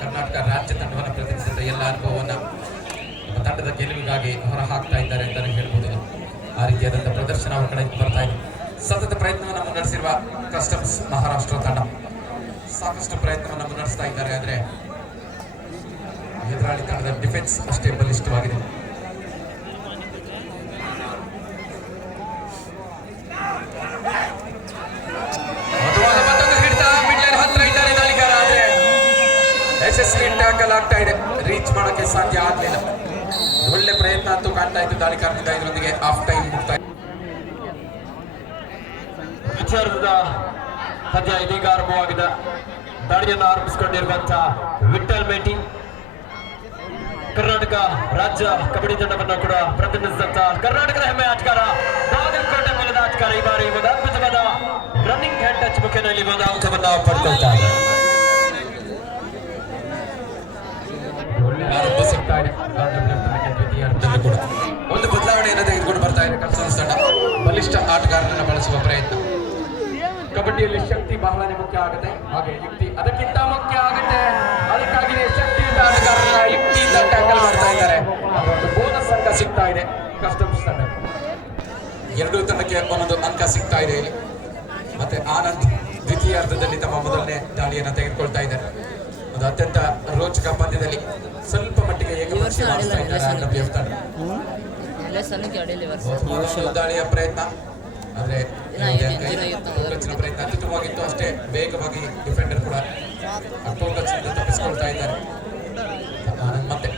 ಕರ್ನಾಟಕ ರಾಜ್ಯ ತಂಡವನ್ನು ಪ್ರತಿನಿಧಿಸಿದ ಎಲ್ಲ ಅನುಭವವನ್ನ ತಂಡದ ಗೆಲುವಿಗಾಗಿ ಹೊರ ಹಾಕ್ತಾ ಇದ್ದಾರೆ ಅಂತಾನೆ ಹೇಳ್ಬೋದು. ಆ ರೀತಿಯಾದಂತಹ ಪ್ರದರ್ಶನ ಅವರ ಕಡೆ ಬರ್ತಾ ಇದೆ. ಸತತ ಪ್ರಯತ್ನವನ್ನು ಮುನ್ನಡೆಸಿರುವ ಕಸ್ಟಮ್ಸ್ ಮಹಾರಾಷ್ಟ್ರ ತಂಡ ಸಾಕಷ್ಟು ಪ್ರಯತ್ನವನ್ನು ಮುನ್ನಡೆಸ್ತಾ ಇದ್ದಾರೆ. ಆದರೆ ಎದುರಾಳಿ ತಂಡದ ಡಿಫೆನ್ಸ್ ಅಷ್ಟೇ ಬಲಿಷ್ಠವಾಗಿದೆ. ಮತ್ತೊಂದು ಹಿಡಿತ ಮಿಡ್ಲೈನ್ ಹತ್ರ ಇದ್ದಾರೆ ದಾಳಿಗಾರ. ಆದರೆ ಯಶಸ್ವಿ ಟ್ಯಾಕಲ್ ಆಗ್ತಾ ಇದೆ, ರೀಚ್ ಮಾಡೋಕೆ ಸಾಧ್ಯ ಆಗಲಿಲ್ಲ. ಒಳ್ಳೆ ಪ್ರಯತ್ನ ಅಂತೂ ಕಾಣ್ತಾ ಇತ್ತು ದಾಳಿಕಾರನಿಂದ. ಇದರೊಂದಿಗೆ ಆಫ್ ಟೈಮ್ ಮುಕ್ತಾಯ. ವಿಚಾರದ ಪಂದ್ಯ ಇದೀಗ ಆರಂಭವಾಗಿದೆ. ದಾಳಿಯನ್ನು ಆರಂಭಿಸಿಕೊಂಡಿರುವಂತಹ ವಿಠಲ್ ಮೇಟಿ ಕರ್ನಾಟಕ ರಾಜ್ಯ ಕಬಡ್ಡಿ ತಂಡವನ್ನು ಕೂಡ ಪ್ರತಿನಿಧಿಸಿದಂತಹ ಕರ್ನಾಟಕದ ಹೆಮ್ಮೆ ಆಟಗಾರ, ಬಾಗಲಕೋಟೆ ಮೂಲದ ಆಟಗಾರ. ಈ ಬಾರಿ ಒಂದು ಅದ್ಭುತವಾದ ರನ್ನಿಂಗ್ ಹ್ಯಾಂಡ್ ಟಚ್ ಮುಖೇನಲ್ಲಿ ಒಂದು ಅಂಕವನ್ನು ಪಡ್ಕೊಳ್ತಾರೆ. ಆರಂಭ ಸಿಗ್ತಾ ಇದೆ. ಒಂದು ಬದಲಾವಣೆಯನ್ನು ತೆಗೆದುಕೊಂಡು ಬರ್ತಾ ಇದೆ ಕಸ್ಟಮ್ಸ್ ತಂಡ. ಬಲಿಷ್ಠ ಆಟಗಾರರನ್ನು ಬಳಸುವ ಪ್ರಯತ್ನ. ಕಬಡ್ಡಿ ಕಬಡ್ಡಿಯಲ್ಲಿ ಶಕ್ತಿ ಬಹಳನೇ ಮುಖ್ಯ ಆಗುತ್ತೆ, ಹಾಗೆ ಯುಕ್ತಿ ಅದಕ್ಕಿಂತ ಮುಖ್ಯ ಆಗುತ್ತೆ. ಅದಕ್ಕಾಗಿ ಶಕ್ತಿಯಿಂದ ಆಟಗಾರರ ಯುಕ್ತಿಯಿಂದ ಟ್ಯಾಕಲ್ ಮಾಡ್ತಾ ಇದ್ದಾರೆ. ಒಂದು ಬೋನಸ್ ಅಂಕ ಸಿಗ್ತಾ ಇದೆ ಕಸ್ಟಮ್ಸ್ ತಂಡಕ್ಕೆ. ಎರಡೂ ತಂಡಕ್ಕೆ ಒಂದೊಂದು ಅಂಕ ಸಿಗ್ತಾ ಇದೆ ಇಲ್ಲಿ. ಮತ್ತೆ ಆನಂದ್ ದ್ವಿತೀಯ ಅರ್ಧದಲ್ಲಿ ತಮ್ಮ ಮೊದಲನೇ ದಾಳಿಯನ್ನು ತೆಗೆದುಕೊಳ್ತಾ ಇದ್ದಾರೆ. ಒಂದು ಅತ್ಯಂತ ರೋಚಕ ಪಂದ್ಯದಲ್ಲಿ ಸ್ವಲ್ಪ ಮಟ್ಟಿಗೆ ಏಕಪಕ್ಷೀಯ ಮಾಡಿಸ್ತಾ ಇದ್ದಾರೆ RWF ತಂಡ. ಒಂದು ದಾಳಿಯ ಪ್ರಯತ್ನ ಆದ್ರೆ ಟಚ್ನ ಪ್ರಯತ್ನ ಅತ್ಯುತ್ತಮವಾಗಿತ್ತು. ಅಷ್ಟೇ ವೇಗವಾಗಿ ಡಿಫೆಂಡರ್ ಕೂಡ ಟಚ್ನಿಂದ ತಪ್ಪಿಸಿಕೊಳ್ತಾ ಇದ್ದಾರೆ. ಆನಂದ್ ಮತ್ತೆ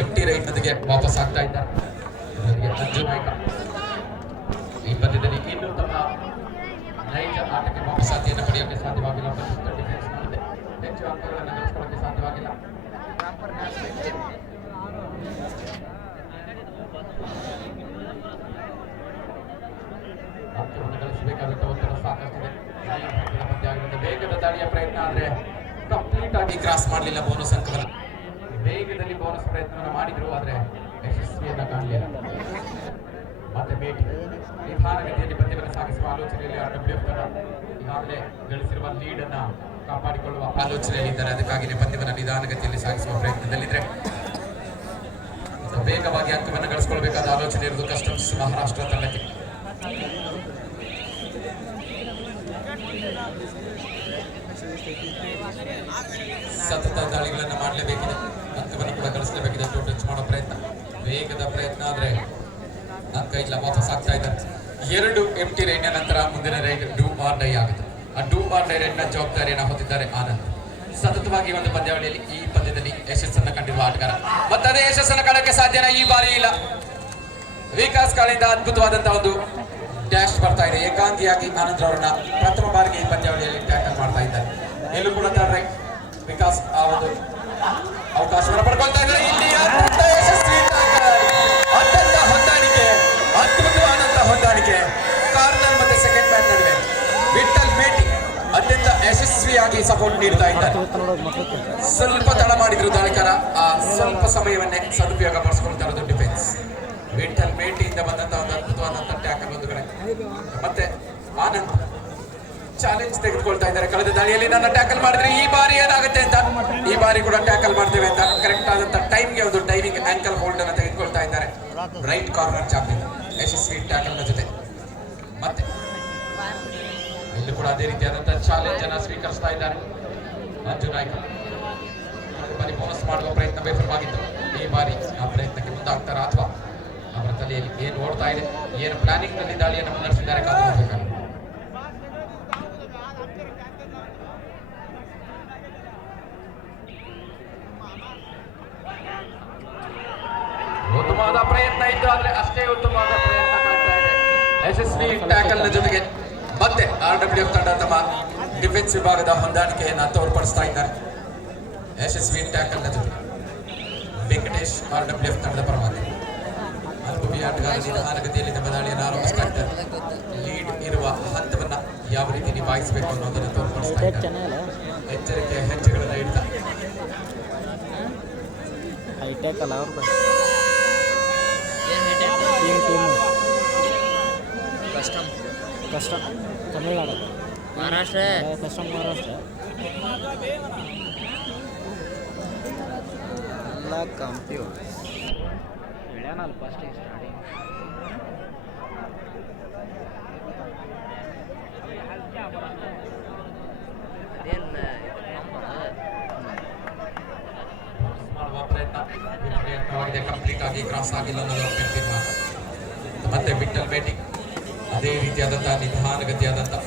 ಎಂಟಿ ರೈಟ್ ನದಿಗೆ ವಾಪಸ್ ಆಗ್ತಾ ಇದ್ದಾರೆ. ಮಂಜು ನಾಯ್ಕ ಈ ಪಂದ್ಯದಲ್ಲಿ ಇನ್ನೂ ತಮ್ಮ ನೈಜ ಆಟಕ್ಕೆ ವಾಪಸಾತಿಯನ್ನು ಪಡೆಯೋಕೆ ಸಾಧ್ಯವಾಗಿಲ್ಲ. ಡಿಫೆನ್ಸ್ ಮಾಡಿದೆ, ಹೆಚ್ಚು ಅಂಕಗಳನ್ನು ಗಳಿಸಿಕೊಳ್ಳಕ್ಕೆ ಸಾಧ್ಯವಾಗಿಲ್ಲ. ಅಂಕವನ್ನು ಗಳಿಸಬೇಕಾದಂತ ಒತ್ತಡ ಸಾಕಷ್ಟಿದೆ. ಪಂದ್ಯ ಆಗಿರುತ್ತೆ. ವೇಗದ ದಾಳಿಯ ಪ್ರಯತ್ನ ಆದ್ರೆ ಕಂಪ್ಲೀಟ್ ಆಗಿ ಕ್ರಾಸ್ ಮಾಡಲಿಲ್ಲ ಬೋನಸ್ ಅಂಕವನ್ನು. ವೇಗದಲ್ಲಿ ಬೋನಸ್ ಪ್ರಯತ್ನವನ್ನು ಮಾಡಿದ್ರು ಆದ್ರೆ ಯಶಸ್ವಿಯನ್ನ ಕಾಣಲಿಲ್ಲ. ಮತ್ತೆ ಭೇಟಿ ನಿಧಾನಗತಿಯಲ್ಲಿ ಪಂದ್ಯವನ್ನು ಸಾಗಿಸುವ ಆಲೋಚನೆಯಲ್ಲಿ RWF ತಂಡ ಈಗಾಗಲೇ ಗಳಿಸಿರುವ ಲೀಡ್ ಅನ್ನ ಕಾಪಾಡಿಕೊಳ್ಳುವ ಆಲೋಚನೆಯಲ್ಲಿದ್ದಾರೆ. ಅದಕ್ಕಾಗಿ ಪಂದ್ಯವನ್ನು ನಿಧಾನಗತಿಯಲ್ಲಿ ಸಾಗಿಸುವ ಪ್ರಯತ್ನದಲ್ಲಿದ್ರೆ ವೇಗವಾಗಿ ಅಂಕವನ್ನು ಗಳಿಸಿಕೊಳ್ಳಬೇಕಾದ ಆಲೋಚನೆ ಇರುವುದು ಕಸ್ಟಮ್ಸ್ ಮಹಾರಾಷ್ಟ್ರ ತಂಡಕ್ಕೆ. ಸತತ ದಾಳಿಗಳನ್ನು ಮಾಡಲೇಬೇಕಿದೆ, ಅಂಕವನ್ನು ಕೂಡ ಗಳಿಸಲೇಬೇಕಿದೆ. ಟಚ್ ಮಾಡೋ ಪ್ರಯತ್ನ, ವೇಗದ ಪ್ರಯತ್ನ ಆದ್ರೆ ಅಂಕ ಇಲ್ಲ, ವಾಪಸ್ ಆಗ್ತಾ ಇದ್ದಾರೆ. 2 ಎಂಟಿ ರೈಡ್ನ ನಂತರ ಮುಂದಿನ ರೈಡ್ ಡೂ ಆರ್ ಡೈ ಆಗುತ್ತೆ. ಆ ಡೂ ಆರ್ ಡೈ ರೈಡ್ನ ಜವಾಬ್ದಾರಿಯನ್ನು ಹೊಂದಿದ್ದಾರೆ ಆನಂದ್. ಸತತವಾಗಿ ಒಂದು ಪಂದ್ಯಾವಳಿಯಲ್ಲಿ ಈ ಪಂದ್ಯದಲ್ಲಿ ಯಶಸ್ಸನ್ನು ಕಂಡಿರುವ ಆಟಗಾರ. ಮತ್ತದೇ ಯಶಸ್ಸನ್ನು ಕಾಣಕ್ಕೆ ಸಾಧ್ಯನ ಈ ಬಾರಿ ಇಲ್ಲ. ವಿಕಾಸ್ ಕಾಳಿಂದ ಅದ್ಭುತವಾದಂತಹ ಒಂದು ಡ್ಯಾಶ್ ಬರ್ತಾ ಇದೆ. ಏಕಾಂಗಿಯಾಗಿ ಆನಂದ್ ಅವರನ್ನ ಪ್ರಥಮ ಬಾರಿಗೆ ಈ ಪಂದ್ಯಾವಳಿಯಲ್ಲಿ ಟ್ಯಾಕಲ್ ಮಾಡ್ತಾ ಇದ್ದಾರೆ. ಎಲ್ಲೂ ಕೂಡ ರೈಟ್ ವಿಕಾಸ್ ಆ ಒಂದು ಅವಕಾಶವನ್ನು ಪಡ್ಕೊಳ್ತಾ ಇದ್ದಾರೆ. ಇಲ್ಲಿ ಅದ್ಭುತ ಯಶಸ್ವಿ ಟ್ಯಾಕಲ್, ಅತ್ಯಂತ ಹೊಂದಾಣಿಕೆ, ಅದ್ಭುತವಾದಂತಹ ಹೊಂದಾಣಿಕೆ ಕಾರ್ನರ್ ಮತ್ತೆ ಸೆಕೆಂಡ್ ಮ್ಯಾನ್ ನಡುವೆ. ವಿಠಲ್ ಮೇಟಿ ಅತ್ಯಂತ ಯಶಸ್ವಿಯಾಗಿ ಸಪೋರ್ಟ್ ನೀಡ್ತಾ ಇದ್ದಾರೆ. ಸ್ವಲ್ಪ ತಡ ಮಾಡಿದ್ರು ದಾಳಿಕಾರ, ಆ ಸ್ವಲ್ಪ ಸಮಯವನ್ನೇ ಸದುಪಯೋಗ ಪಡಿಸಿಕೊಳ್ತಾ ಇರೋದು ಡಿಫೆನ್ಸ್. ವಿಠಲ್ ಮೇಟಿಯಿಂದ ಬಂದಂತಹ ಒಂದು ಅದ್ಭುತವಾದಂತಹ ಟ್ಯಾಕಲ್ ಒಂದು ಕಡೆ. ಮತ್ತೆ ಆನಂದ್ ಚಾಲೆಂಜ್ ತೆಗೆದುಕೊಳ್ತಾ ಇದ್ದಾರೆ. ಕಳೆದ ದಾಳಿಯಲ್ಲಿ ನನ್ನ ಟ್ಯಾಕಲ್ ಮಾಡಿದ್ರೆ ಈ ಬಾರಿ ಏನಾಗುತ್ತೆ ಅಂತ, ಈ ಬಾರಿ ಕೂಡ ಟ್ಯಾಕಲ್ ಮಾಡ್ತೇವೆ ಅಂತ ಕರೆಕ್ಟ್ ಆದಂತ ಟೈಮ್ಗೆ ಒಂದು ಡೈವಿಂಗ್ ಆಂಕಲ್ ಹೋಲ್ಡ್ ಅನ್ನು ತೆಗೆದುಕೊಳ್ತಾ ಇದ್ದಾರೆ. ರೈಟ್ ಕಾರ್ನರ್ ಚಾಪಿಂಗ್ ಯಶಸ್ವಿ ಟ್ಯಾಕಲ್ ನ ಜೊತೆ. ಮತ್ತೆ ಇಲ್ಲಿ ಕೂಡ ಅದೇ ರೀತಿಯಾದಂತಹ ಚಾಲೆಂಜ್ ಅನ್ನ ಸ್ವೀಕರಿಸ್ತಾ ಇದ್ದಾರೆ ಮಂಜು ನಾಯ್ಕ. ಬಾರಿ ಬೋನಸ್ ಮಾಡುವ ಪ್ರಯತ್ನ ವಿಫಲವಾಗಿತ್ತು. ಈ ಬಾರಿ ಆ ಪ್ರಯತ್ನಕ್ಕೆ ಮುಂದಾಗ್ತಾರ ಅಥವಾ ಅವರ ತಲೆಯಲ್ಲಿ ಏನು ಓಡ್ತಾ ಇದೆ, ಏನು ಪ್ಲಾನಿಂಗ್ ನಲ್ಲಿ ದಾಳಿಯನ್ನು ಮುನ್ನಡೆಸಿದ್ದಾರೆ ಕಾದು ನೋಡಬೇಕಾಗಿದೆ. ಉತ್ತಮವಾದ ಪ್ರಯತ್ನ ಇತ್ತು, ಆದ್ರೆ ಅಷ್ಟೇ ಉತ್ತಮವಾದ ಪ್ರಯತ್ನ ಕಾಣ್ತಾ ಇದೆ. ಯಶಸ್ವಿ ಟ್ಯಾಕಲ್ ನ ಜೊತೆಗೆ ಮತ್ತೆ RWF ತಂಡ ತಮ್ಮ ಡಿಫೆನ್ಸ್ ವಿಭಾಗದ ಹೊಂದಾಣಿಕೆಯನ್ನು ತೋರ್ಪಡಿಸ್ತಾ ಇದ್ದಾರೆ. ಯಶಸ್ವಿ ಟ್ಯಾಕಲ್ ನ ಜೊತೆ ವೆಂಕಟೇಶ್ RWF ತಂಡದ ಪರವಾಗಿ ಅನುಭವಿ ಆಟಗಾರ ನಿಧಾನಗತಿಯಲ್ಲಿ ತಮ್ಮ ದಾಳಿಯನ್ನು ಆರಂಭಿಸ್ತಾ ಇದ್ದಾರೆ. ಲೀಡ್ ಇರುವ ಹಂತವನ್ನ ಯಾವ ರೀತಿ ನಿಭಾಯಿಸಬೇಕು ಅನ್ನೋದನ್ನು ತೋರ್ಪಡಿಸ್ತಾ ಇದ್ದಾರೆ. ಎಚ್ಚರಿಕೆಯ ಹೆಜ್ಜೆಗಳನ್ನು ಇಡ್ತಾ ಹೈಟೆಕ್ ಅಲ್ಲ ಅವ್ರದ್ದು ಕಸ್ಟಮ್ ತಮಿಳ್ನಾಡು ಮಹಾರಾಷ್ಟ್ರ ಕಸ್ಟಮ್ ಮಹಾರಾಷ್ಟ್ರ ಎಲ್ಲ ಕಂಪ್ಯೂಟರ್ ಹೇಳ್ಯಾನಲ್ಲ ಫಸ್ಟ್ ಸ್ಟಾರ್ಟಿಂಗ್. ಮಾಡುವ ಪ್ರಯತ್ನವಾಗಿದೆ, ಕಂಪ್ಲೀಟ್ ಆಗಿ ಕ್ರಾಸ್ ಆಗಿಲ್ಲ ಅನ್ನೋದು ತೀರ್ಮಾನ. ಮತ್ತೆ ವಿಠಲ್ ಮೇಟಿ ಅದೇ ರೀತಿಯಾದಂತಹ ನಿಧಾನಗತಿಯಾದಂತಹ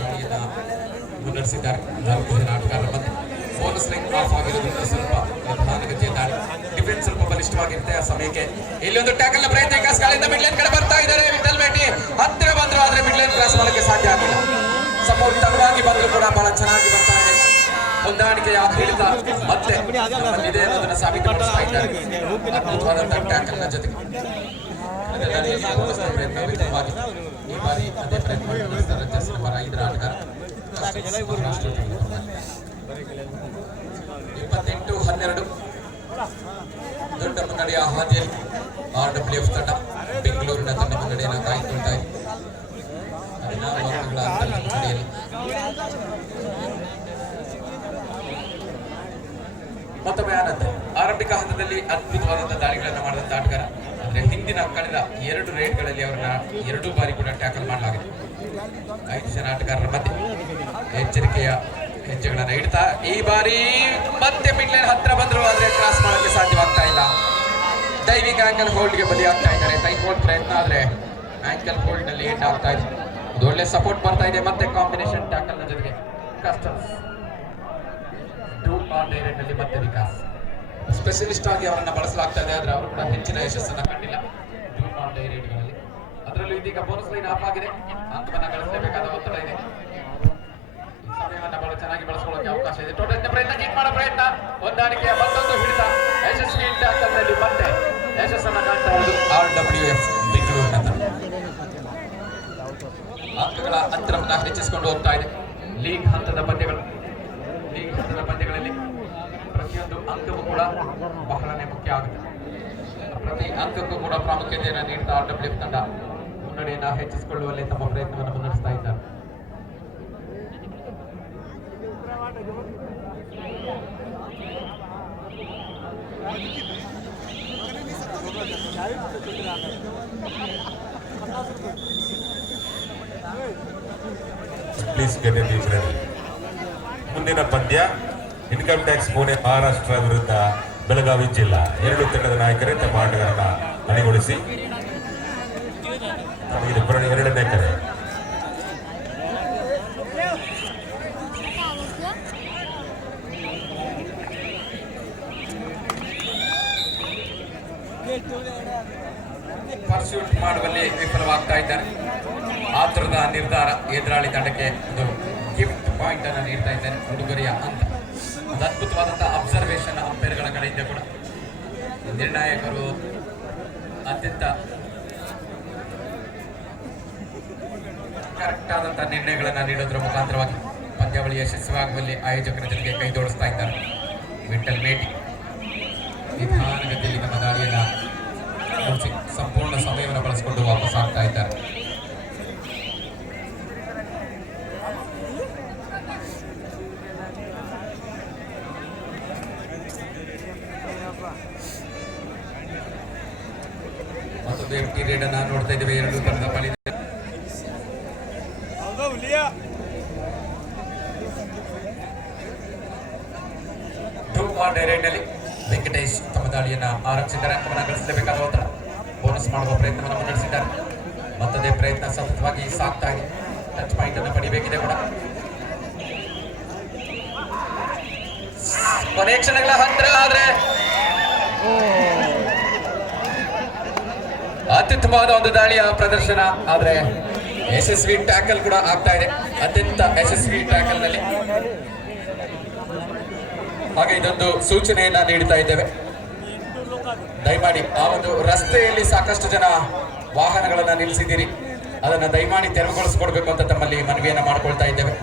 ದಾಳಿಯನ್ನ ಮುನ್ನಡೆಸಿದ್ದಾರೆ 4 ಜನ ಆಟಗಾರರು. ಮತ್ತೆ ಬೋನಸ್ ಲೈನ್ ಆಫ್ ಆಗಿರೋದ್ರಿಂದ ಸ್ವಲ್ಪ ನಿಧಾನಗತಿಯ ದಾಳಿ. ಡಿಫೆನ್ಸ್ ಸ್ವಲ್ಪ ಬಲಿಷ್ಠವಾಗಿರುತ್ತೆ ಆ ಸಮಯಕ್ಕೆ. ಇಲ್ಲಿ ಒಂದು ಟ್ಯಾಕಲ್ ನ ಪ್ರಯತ್ನ ವಿಕಾಸ್ ಕಾಳಿಂದ ಮಿಡ್ ಲೈನ್ ಕಡೆ ಬರ್ತಾ ಇದ್ದಾರೆ. ವಿಠಲ್ ಮೇಟಿ ಹತ್ತಿರ ಬಂದ್ರು, ಆದ್ರೆ ಮಿಡ್ ಲೈನ್ ಕ್ರಾಸ್ ಮಾಡಕ್ಕೆ ಸಾಧ್ಯ ಆಗಿಲ್ಲ. ಸಪೋರ್ಟ್ ತಡವಾಗಿ ಬಂದ್ರು ಕೂಡ ಬಹಳ ಚೆನ್ನಾಗಿ ಬರ್ತಾ ಇದೆ. ಹೊಂದಾಣಿಕೆಯ ಹಿಡಿತ ಮತ್ತೆ ನಮ್ಮಲ್ಲಿದೆ ಅನ್ನೋದನ್ನ ಸಾಬೀತುಪಡಿಸ್ತಾ ಇದ್ದಾರೆ ಅದ್ಭುತವಾದಂತಹ ಟ್ಯಾಕಲ್ ನ ಜೊತೆಗೆ. ಪ್ರಯತ್ನ ವಿಫಲವಾಗಿ ಈ ಬಾರಿ ಅದೇ ಪ್ರಯತ್ನ ನಡೆಸಿದ್ದಾರೆ ಜಸ್ಟಿನ್ ಪರ 5 ಆಟಗಾರ. 28-12 ದೊಡ್ಡ ಮುನ್ನಡೆಯ ಹಾದಿಯಲ್ಲಿ RWF ತಂಡ ಬೆಂಗಳೂರಿನ ತಂಡ ಮುನ್ನಡೆಯನ್ನು ಕಾಯ್ದುಕೊಳ್ತಾ ಇದೆ. ಅದ್ಭುತವಾದಂತಹ ದಾಳಿಗಳನ್ನು ಮಾಡಿದಂತ ಆಟಗಾರ. ಆದ್ರೆ ಹಿಂದಿನ ಕಳೆದ 2 ರೇಡ್ಗಳಲ್ಲಿ ಅವರನ್ನ 2 ಬಾರಿ ಕೂಡ ಟ್ಯಾಕಲ್ ಮಾಡಲಾಗಿದೆ. 5 ಜನ ಆಟಗಾರರ ಮಧ್ಯೆ ಎಚ್ಚರಿಕೆಯ ಹೆಜ್ಜೆಗಳನ್ನ ಇಡ್ತಾ ಈ ಬಾರಿ ಮತ್ತೆ ಮಿಡ್ಲೈನ್ ಹತ್ರ ಬಂದ್ರು, ಆದ್ರೆ ಕ್ರಾಸ್ ಮಾಡಕ್ಕೆ ಸಾಧ್ಯವಾಗ್ತಾ ಇಲ್ಲ. ದೈವಿಕ ಆಂಕಲ್ ಹೋಲ್ಡ್ಗೆ ಬಲಿಯಾಗ್ತಾ ಇದ್ದಾರೆ. ಟೈಟ್ ಹೋಲ್ಡ್ ಪ್ರಯತ್ನ, ಆದ್ರೆ ಆಂಕಲ್ ಹೋಲ್ಡ್ ನಲ್ಲಿ ಎಂಡ್ ಆಗ್ತಾ ಇದೆ. ಒಂದು ಒಳ್ಳೆ ಸಪೋರ್ಟ್ ಬರ್ತಾ ಇದೆ. ಮತ್ತೆ ಕಾಂಬಿನೇಷನ್ ಟ್ಯಾಕಲ್ ನ ಜೊತೆಗೆ ಕಸ್ಟಮ್ಸ್ ಡೂ ಆರ್ ಡೈ ನಲ್ಲಿ ಮತ್ತೆ ವಿಕಾಸ್ ಸ್ಪೆಷಲಿಸ್ಟ್ ಆಗಿ ಅವರನ್ನ ಬಳಸಲಾಗ್ತಾ ಇದೆ. ಆದ್ರೆ ಅವರು ಕೂಡ ಹೆಚ್ಚಿನ ಯಶಸ್ಸನ್ನ ಕಂಡಿಲ್ಲ ಡೂ ಆರ್ ಡೈ ರೇಡ್ಗಳಲ್ಲಿ. ಅದರಲ್ಲೂ ಇದೀಗ ಬೋನಸ್ ಲೈನ್ ಆಫ್ ಆಗಿದೆ. ಅಂಕವನ್ನ ಗಳಿಸಲೇಬೇಕಾದ ಒತ್ತಡ ಇದೆ. ಸಮಯವನ್ನ ಬಹಳ ಚೆನ್ನಾಗಿ ಬಳಸಿಕೊಳ್ಳೋಕೆ ಅವಕಾಶ ಇದೆ. ಟೋಟಲ್ ಪ್ರಯತ್ನ, ಕಿಕ್ ಮಾಡೋ ಪ್ರಯತ್ನ, ಹೊಂದಾಣಿಕೆಯ ಮತ್ತೊಂದು ಹಿಡಿತ, ಯಶಸ್ವಿ ಟ್ಯಾಕಲ್ ನಲ್ಲಿ ಮತ್ತೆ ಯಶಸ್ಸನ್ನ ಕಾಣ್ತಾ ಇರೋದು RWF ಬೆಂಗಳೂರಿನ ಅಂಕಗಳ ಅಂತರವನ್ನ ಹೆಚ್ಚಿಸಿಕೊಂಡು ಹೋಗ್ತಾ ಇದೆ. ಲೀಗ್ ಹಂತದ ಪಂದ್ಯಗಳಲ್ಲಿ ಪ್ರತಿಯೊಂದು ಅಂಕವೂ ಕೂಡ ಬಹಳನೇ ಮುಖ್ಯ ಆಗುತ್ತೆ. ಪ್ರತಿ ಅಂಕಕ್ಕೂ ಕೂಡ ಪ್ರಾಮುಖ್ಯತೆಯನ್ನು ನೀಡ್ತಾ RWF ತಂಡ ಮುನ್ನಡೆಯನ್ನ ಹೆಚ್ಚಿಸಿಕೊಳ್ಳುವಲ್ಲಿ ತಮ್ಮ ಪ್ರಯತ್ನವನ್ನು ಮುನ್ನಡೆಸ್ತಾ ಇದ್ದಾರೆ. Please get it is ready. ಮುಂದಿನ ಪಂದ್ಯ ಇನ್ಕಮ್ ಟ್ಯಾಕ್ಸ್ ಪುಣೆ ಮಹಾರಾಷ್ಟ್ರ ವಿರುದ್ಧ ಬೆಳಗಾವಿ ಜಿಲ್ಲಾ. 2 ತಂಡದ ನಾಯಕರೇ ತಮ್ಮ ಆಟಗಾರರನ್ನ ಅಣಿಗೊಳಿಸಿ. ಇದು 2ನೇ ಕರೆ. ಪರ್ಸ್ಯೂಟ್ ಮಾಡುವಲ್ಲಿ ವಿಫಲವಾಗ್ತಾ ಇದ್ದಾರೆ. ಆತುರದ ನಿರ್ಧಾರ ಎದುರಾಳಿ ತಂಡಕ್ಕೆ ಒಂದು ಗಿಫ್ಟ್ ಪಾಯಿಂಟ್ ಅನ್ನು ನೀಡ್ತಾ ಇದ್ದಾರೆ, ಉಡುಗೊರೆಯ ಅಂತ. ಅದು ಅದ್ಭುತವಾದಂತಹ ಅಬ್ಸರ್ವೇಷನ್ ಅಂಪೈರ್ಗಳ ಕಡೆಯಿಂದ ಕೂಡ ನಿರ್ಣಾಯಕರು ಅತ್ಯಂತ ಕರೆಕ್ಟ್ ಆದಂತಹ ನಿರ್ಣಯಗಳನ್ನು ನೀಡೋದ್ರ ಮುಖಾಂತರವಾಗಿ ಪಂದ್ಯಾವಳಿ ಯಶಸ್ವಿಯಾಗುವಲ್ಲಿ ಆಯೋಜಕರ ಜೊತೆಗೆ ಕೈ ಜೋಡಿಸ್ತಾ ಇದ್ದಾರೆ. ವಿಠಲ್ ಮೇಟಿ ನಿಧಾನಗತಿಯಲ್ಲಿ ನಮ್ಮ ದಾಳಿಯನ್ನ ಮುಗಿಸಿ ಸಂಪೂರ್ಣ ಸಮಯವನ್ನು ಬಳಸಿಕೊಂಡು ವಾಪಸ್ ಆಗ್ತಾ ಇದ್ದಾರೆ. ಮತ್ತೊಂದು ಎಂಟಿ ರೇಡ್ ಅನ್ನ ನೋಡ್ತಾ ಇದ್ದೇವೆ. 2 ತಂಡದ ಬಳಿ ನಲ್ಲಿ ವೆಂಕಟೇಶ್ ತಮ್ಮ ದಾಳಿಯನ್ನ ಆರಂಭಿಸಿದ್ದಾರೆ. ಅಂಕವನ್ನು ಗಳಿಸಲೇಬೇಕಾದ ಒತ್ತಡ, ಬೋನಸ್ ಮಾಡುವ ಪ್ರಯತ್ನವನ್ನು ಮುನ್ನಡೆಸಿದ್ದಾರೆ. ಮತ್ತದೇ ಪ್ರಯತ್ನ ಸತತವಾಗಿ ಸಾಗ್ತಾ ಇದೆ. ಟಚ್ ಪಾಯಿಂಟ್ ಅನ್ನು ಪಡಿಬೇಕಿದೆ ಕೂಡ. ಕೊನೆಯ ಕ್ಷಣಗಳ ಹಂತರ, ಆದ್ರೆ ಅತ್ಯುತ್ತಮವಾದ ಒಂದು ದಾಳಿಯ ಪ್ರದರ್ಶನ, ಆದ್ರೆ ಯಶಸ್ವಿ ಟ್ಯಾಕಲ್ ಕೂಡ ಆಗ್ತಾ ಇದೆ. ಅತ್ಯಂತ ಯಶಸ್ವಿ ಟ್ಯಾಕಲ್ ನಲ್ಲಿ ಹಾಗೆ ಇದೊಂದು ಸೂಚನೆಯನ್ನ ನೀಡ್ತಾ ಇದ್ದೇವೆ. ದಯಮಾಡಿ ಆ ಒಂದು ರಸ್ತೆಯಲ್ಲಿ ಸಾಕಷ್ಟು ಜನ ವಾಹನಗಳನ್ನ ನಿಲ್ಲಿಸಿದ್ದೀರಿ, ಅದನ್ನ ದಯಮಾಡಿ ತೆರವುಗೊಳಿಸಿಕೊಡ್ಬೇಕು ಅಂತ ತಮ್ಮಲ್ಲಿ ಮನವಿಯನ್ನ ಮಾಡ್ಕೊಳ್ತಾ ಇದ್ದೇವೆ.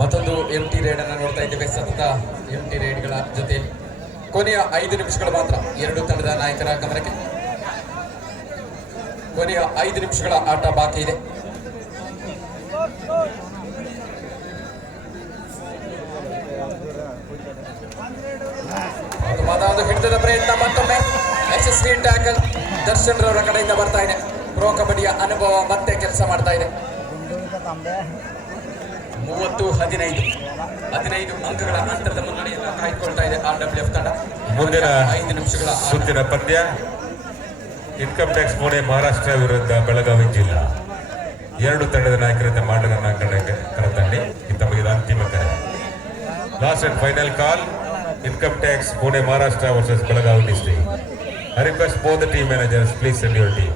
ಮತ್ತೊಂದು ಎಂಟಿ ರೇಡ್ ಅನ್ನು ನೋಡ್ತಾ ಇದ್ದೇವೆ. ಸತತ ಎಂಟಿ ರೇಡ್ಗಳ ಜೊತೆಯಲ್ಲಿ ಕೊನೆಯ 5 ನಿಮಿಷಗಳು ಮಾತ್ರ 2 ತಂಡದ ನಾಯಕರ ಗಮನಕ್ಕೆ. ಕೊನೆಯ 5 ನಿಮಿಷಗಳ ಆಟ ಬಾಕಿ ಇದೆ. ಒಂದು ಹಿಡಿತದ ಪ್ರಯತ್ನ, ಮತ್ತೊಮ್ಮೆ ಯಶಸ್ವಿ ಟ್ಯಾಕಲ್ ದರ್ಶನ್ ರವರ ಕಡೆಯಿಂದ ಬರ್ತಾ ಇದೆ. ಪ್ರೋ ಕಬಡ್ಡಿಯ ಅನುಭವ ಮತ್ತೆ ಕೆಲಸ ಮಾಡ್ತಾ ಇದೆ. 30-15 ಅಂಕಗಳ ಅಂತರದ ಮುನ್ನಡೆಯನ್ನು ಕಾಯ್ದುಕೊಳ್ತಾ ಇದೆ RWF ತಂಡ. ಮುಂದಿನ 5 ನಿಮಿಷಗಳ ಸುತ್ತಿನ ಪಂದ್ಯ ಇನ್ಕಮ್ ಟ್ಯಾಕ್ಸ್ ಪುಣೆ ಮಹಾರಾಷ್ಟ್ರ ವಿರುದ್ಧ ಬೆಳಗಾವಿ ಜಿಲ್ಲಾ. 2 ತಂಡದ ನಾಯಕರ ತಮ್ಮ ಆಟಗಾರರನ್ನ ಕರೆತಂಡಿ. ತಮಗೆ ಅಂತಿಮ ಕರೆ. Last and final call, income tax Pune Maharashtra versus Belagavi district. I request both the team managers, please send your team.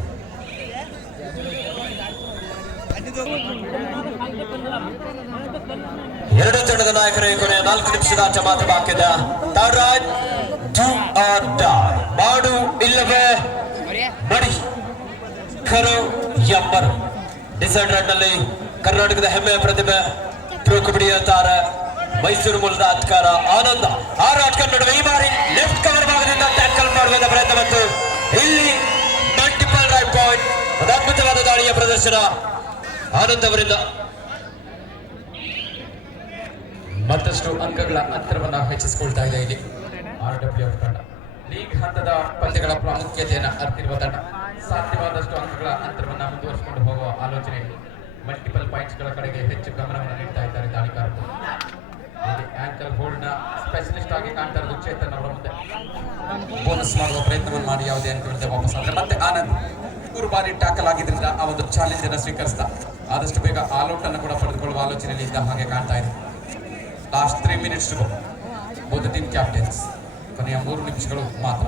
ಎರಡು ತಂಡದ ನಾಯಕರ ಕೊನೆಯ 4 ನಿಮಿಷದ ಆಟ ಮಾತ್ರ ಬಾಕಿ ಇದೆ. ತಾರಾಜ್ ಡೂ ಆರ್ ಡೈ, ಮಾಡು ಇಲ್ಲವೇ ಮಡಿ, ಖರೋ ಯಮ್ಮರ್. ಡಿಸೈಡ್ ನಲ್ಲಿ ಕರ್ನಾಟಕದ ಹೆಮ್ಮೆಯ ಪ್ರತಿಭೆ ಪ್ರೊ ಕಬಡ್ಡಿಯ ತಾರ ಮೈಸೂರು ಮೂಲದ ಆಟಗಾರ ಆನಂದ. 6 ಆಟಗಾರ ನಡುವೆ ಈ ಬಾರಿ ಲೆಫ್ಟ್ ಕವರ್ ಭಾಗದಿಂದ ಟ್ಯಾಕಲ್ ಮಾಡುವ ಪ್ರಯತ್ನ ಮತ್ತು ಇಲ್ಲಿ ಮಲ್ಟಿಪಲ್ ರೈಟ್ ಪಾಯಿಂಟ್. ಒಂದು ಅದ್ಭುತವಾದ ದಾಳಿಯ ಪ್ರದರ್ಶನ ಆನಂದ್ ಅವರಿಂದ. ಮತ್ತಷ್ಟು ಅಂಕಗಳ ಅಂತರವನ್ನ ಹೆಚ್ಚಿಸಿಕೊಳ್ತಾ ಇದೆ ಇಲ್ಲಿ RWF ತಂಡ. ಲೀಗ್ ಹಂತದ ಪಂದ್ಯಗಳ ಪ್ರಾಮುಖ್ಯತೆಯನ್ನು ಅರಿತಿರುವ ತಂಡ ಸಾಧ್ಯವಾದಷ್ಟು ಅಂಕಗಳ ಅಂತರವನ್ನ ಮುಂದುವರಿಸಿಕೊಂಡು ಹೋಗುವ ಆಲೋಚನೆಯಲ್ಲಿ ಮಲ್ಟಿಪಲ್ ಪಾಯಿಂಟ್ಸ್ ಗಳ ಕಡೆಗೆ ಹೆಚ್ಚು ಗಮನವನ್ನು ನೀಡ್ತಾ ಇದ್ದಾರೆ ದಾಳಿಗಾರರು. ಆಂಕಲ್ ಹೋಲ್ಡ್ ನ ಸ್ಪೆಷಲಿಸ್ಟ್ ಆಗಿ ಕಾಣ್ತಾ ಇರೋದು ಚೇತನ್ ಅವರ ಮುಂದೆ ಬೋನಸ್ ಮಾಡುವ ಪ್ರಯತ್ನವನ್ನು ಮಾಡಿ ಯಾವುದೇ ಅಂಕವಿಲ್ಲದೆ ವಾಪಸ್ ಆದ್ರೆ ಮತ್ತೆ ಆನಂದ್ 3 ಬಾರಿ ಟ್ಯಾಕಲ್ ಆಗಿದ್ರಿಂದ ಆ ಒಂದು ಚಾಲೆಂಜ್ ಅನ್ನು ಸ್ವೀಕರಿಸ್ತಾ ಆದಷ್ಟು ಬೇಗ ಆಲ್ಔಟ್ ಅನ್ನು ಕೂಡ ಪಡೆದುಕೊಳ್ಳುವ ಆಲೋಚನೆಯಲ್ಲಿ ಇದ್ದ ಹಾಗೆ ಕಾಣ್ತಾ ಇದೆ. Last 3 minutes to go. Both team captains. ಕೊನೆಯ 3 ನಿಮಿಷಗಳು ಮಾತ್ರ.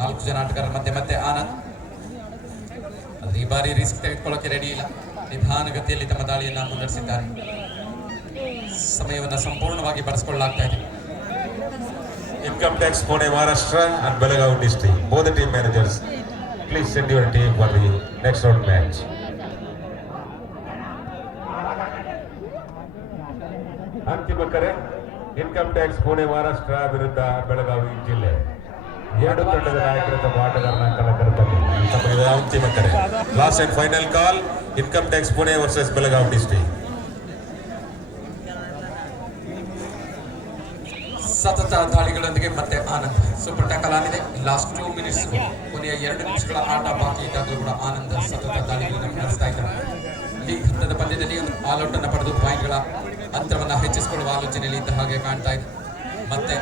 4 ಜನ ಆಟಗಾರರ ಮಧ್ಯೆ ಮತ್ತೆ ಆನಂದ್. ಆದರೆ ಈ ಬಾರಿ ರಿಸ್ಕ್ ತೆಗೆದುಕೊಳ್ಳೋಕೆ ರೆಡಿ ಇಲ್ಲ. ನಿಧಾನಗತಿಯಲ್ಲಿ ತಮ್ಮ ದಾಳಿಯನ್ನು ಮುಂದುವರಿಸಿದ್ದಾರೆ. ಸಮಯವನ್ನು ಸಂಪೂರ್ಣವಾಗಿ ಬಳಸಿಕೊಳ್ಳಲಾಗ್ತಾ ಇದೆ. Income tax Pune Maharashtra and Belagavi district. Both the team managers, please send your team for the next round match. ಅಂತಿಮ ಕರೆ ಇನ್ಕಮ್ ಟ್ಯಾಕ್ಸ್ ಪುಣೆ ಮಹಾರಾಷ್ಟ್ರ ವಿರುದ್ಧ ಬೆಳಗಾವಿ ಜಿಲ್ಲೆ. 2 ತಂಡದ ನಾಯಕರ ತಮ್ಮ ಆಟಗಾರನ ಕಲಕರದಲ್ಲಿ ತಮಗೆ ಅಂತಿಮ ಕರೆ. Last and final call income tax Pune versus Belagavi district. ಸತತ ದಾಳಿಗಳೊಂದಿಗೆ ಮತ್ತೆ ಆನಂದ್ ಸೂಪರ್ ಟ್ಯಾಕಲ್ ಆಗಿದೆ. ಲಾಸ್ಟ್ 2 minutes ಕೊನೆಯ 2 ನಿಮಿಷಗಳ ಆಟ ಬಾಕಿ ಇದ್ದಾಗಲೂ ಕೂಡ ಆನಂದ್ ಸತತ ದಾಳಿಗಳನ್ನು ನಡೆಸ್ತಾ ಇದ್ದಾರೆ. ಲೀಗ್ ಹಂತದ ಪಂದ್ಯದಲ್ಲಿ ಒಂದು ಆಲ್ಔಟ್ ಅನ್ನು ಪಡೆದು ಪಾಯಿಂಟ್ಗಳ ಅಂತರವನ್ನು ಹೆಚ್ಚಿಸಿಕೊಳ್ಳುವ ಆಲೋಚನೆಯಲ್ಲಿ ಇದ್ದ ಹಾಗೆ ಕಾಣ್ತಾ ಇದೆ. ಮತ್ತೆ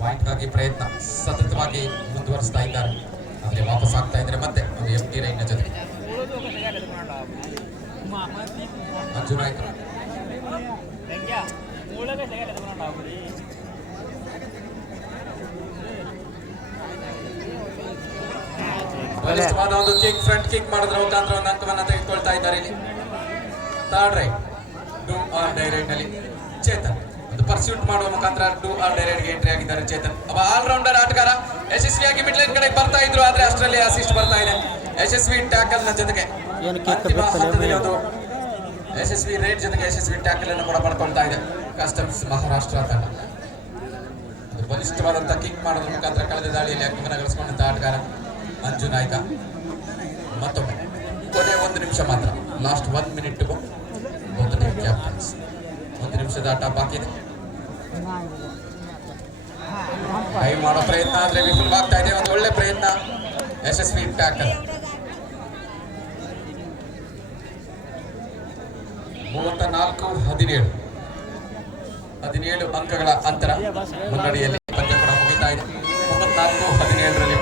ಪಾಯಿಂಟ್ಗಾಗಿ ಪ್ರಯತ್ನ ಸತತವಾಗಿ ಮುಂದುವರಿಸ್ತಾ ಇದ್ದಾರೆ. ಆದರೆ ವಾಪಸ್ ಆಗ್ತಾ ಇದ್ದಾರೆ ಮತ್ತೆ ಒಂದು FT ರೈನ್ನ ಜೊತೆ ಮಂಜು ನಾಯ್ಕ. ಬಲಿಷ್ಠವಾದ ಒಂದು ಕಿಕ್, ಫ್ರಂಟ್ ಕಿಕ್ ಮಾಡೋದ್ರ ಮುಖಾಂತರ ಒಂದು ಅಂಕವನ್ನು ತೆಗೆದುಕೊಳ್ತಾ ಇದ್ದಾರೆ ಇಲ್ಲಿ. Third right do or dye right ನಲ್ಲಿ ಚೇತನ್ ಒಂದು ಪರ್ಸ್ಯೂಟ್ ಮಾಡುವ ಮುಖಾಂತರ ಡೂ ಆರ್ ಡೈ ರೈಟ್ ಗೆ ಎಂಟ್ರಿ ಆಗಿದ್ದಾರೆ ಚೇತನ್. ಒಬ್ಬ ಆಲ್ರೌಂಡರ್ ಆಟಗಾರ ಯಶಸ್ವಿಯಾಗಿ ಮಿಡ್ ಲೈನ್ ಕಡೆಗೆ ಬರ್ತಾ ಇದ್ರು, ಆದ್ರೆ ಅಷ್ಟರಲ್ಲಿ ಅಸಿಸ್ಟ್ ಬರ್ತಾ ಇದೆ. ಯಶಸ್ವಿ ಟ್ಯಾಕಲ್ ನ ಜೊತೆಗೆ ಅಂತಿಮ ಹಂತದಲ್ಲಿ ಒಂದು ಯಶಸ್ವಿ ರೈಟ್ ಜೊತೆಗೆ ಯಶಸ್ವಿ ಟ್ಯಾಕಲ್ ಅನ್ನು ಕೂಡ ಪಡ್ಕೊಳ್ತಾ ಇದೆ ಕಸ್ಟಮ್ಸ್ ಮಹಾರಾಷ್ಟ್ರ ತಂಡ. ಒಂದು ಬಲಿಷ್ಠವಾದಂತಹ ಕಿಕ್ ಮಾಡೋದ್ರ ಮುಖಾಂತರ ಕಳೆದ ದಾಳಿಯಲ್ಲಿ ಅಂಕವನ್ನು ಗಳಿಸಿಕೊಂಡಂತಹ ಆಟಗಾರ ಮಂಜು ನಾಯ್ಕ. ಮತ್ತೊಮ್ಮೆ ಕೊನೆ 1 ನಿಮಿಷ ಮಾತ್ರ. Last 1 minute to go. Both team captains. 1 ನಿಮಿಷದ ಆಟ ಬಾಕಿ ಇದೆ. ಟ್ರೈ ಮಾಡೋ ಪ್ರಯತ್ನ ಆದ್ರೆ ವಿಫಲವಾಗ್ತಾ ಇದೆ. ಒಂದು ಒಳ್ಳೆ ಪ್ರಯತ್ನ, ಯಶಸ್ವಿ ಟ್ಯಾಕಲ್. 34-17 ಅಂಕಗಳ ಅಂತರ ಮುನ್ನಡೆಯಲ್ಲಿ ಪಂದ್ಯ ಕೂಡ ಮುಗಿತಾ ಇದೆ. 34-17 ರಲ್ಲಿ